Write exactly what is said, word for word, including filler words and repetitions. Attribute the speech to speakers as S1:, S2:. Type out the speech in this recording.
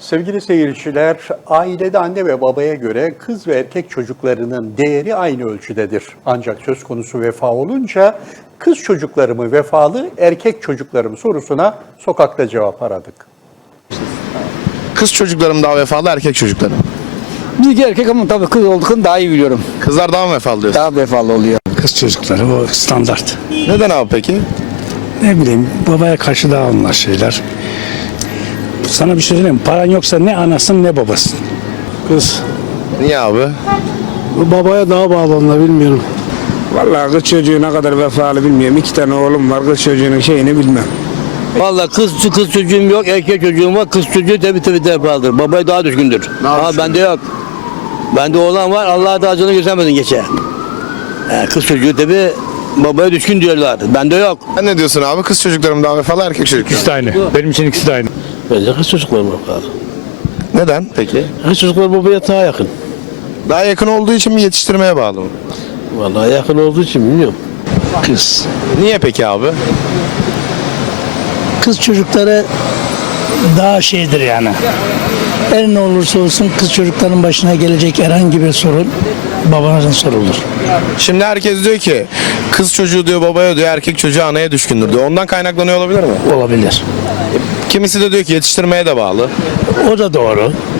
S1: Sevgili seyirciler, ailede anne ve babaya göre kız ve erkek çocuklarının değeri aynı ölçüdedir. Ancak söz konusu vefa olunca kız çocukları mı vefalı, erkek çocukları mı sorusuna sokakta cevap aradık.
S2: Kız çocuklarım daha vefalı, erkek çocuklarım.
S3: Bir erkek ama tabii kız olduklarını daha iyi biliyorum.
S2: Kızlar daha mı vefalı diyorsun?
S3: Daha vefalı oluyor.
S4: Kız çocukları o standart.
S2: Neden abi peki?
S4: Ne bileyim babaya karşı daha onlar şeyler. Sana bir şey söyleyeyim mi? Paran yoksa ne anasın ne babasın. Kız.
S2: Niye abi?
S4: Babaya daha bağlı onlar bilmiyorum. Vallahi kız çocuğu ne kadar vefalı bilmiyorum. İki tane oğlum var, kız çocuğunun şeyini bilmem.
S5: Vallahi kız kız çocuğum yok, erkek çocuğum var. Kız çocuğu tabii tabii defalıdır. Babaya daha düşkündür. Ama bende yok. Bende oğlan var. Allah da acını göstermesin geçe. Yani kız çocuğu tabii babaya düşkün diyorlar. Bende yok.
S2: Sen ne diyorsun abi? Kız çocuklarım daha vefalı, erkek çocuklarım.
S4: İkisi de aynı. Benim için ikisi de aynı.
S6: Bence kız çocukları vefalı.
S2: Neden peki?
S6: Kız çocuklar babaya daha yakın.
S2: Daha yakın olduğu için mi, yetiştirmeye bağlı mı?
S6: Vallahi yakın olduğu için bilmiyorum.
S4: Kız.
S2: Niye peki abi?
S7: Kız çocukları daha şeydir yani. Her ne olursa olsun kız çocukların başına gelecek herhangi bir sorun babanızın sorulur.
S2: Şimdi herkes diyor ki kız çocuğu diyor babaya diyor, erkek çocuğu anaya düşkündür diyor. Ondan kaynaklanıyor olabilir mi?
S7: Olabilir.
S2: Kimisi de diyor ki yetiştirmeye de bağlı.
S7: O da doğru.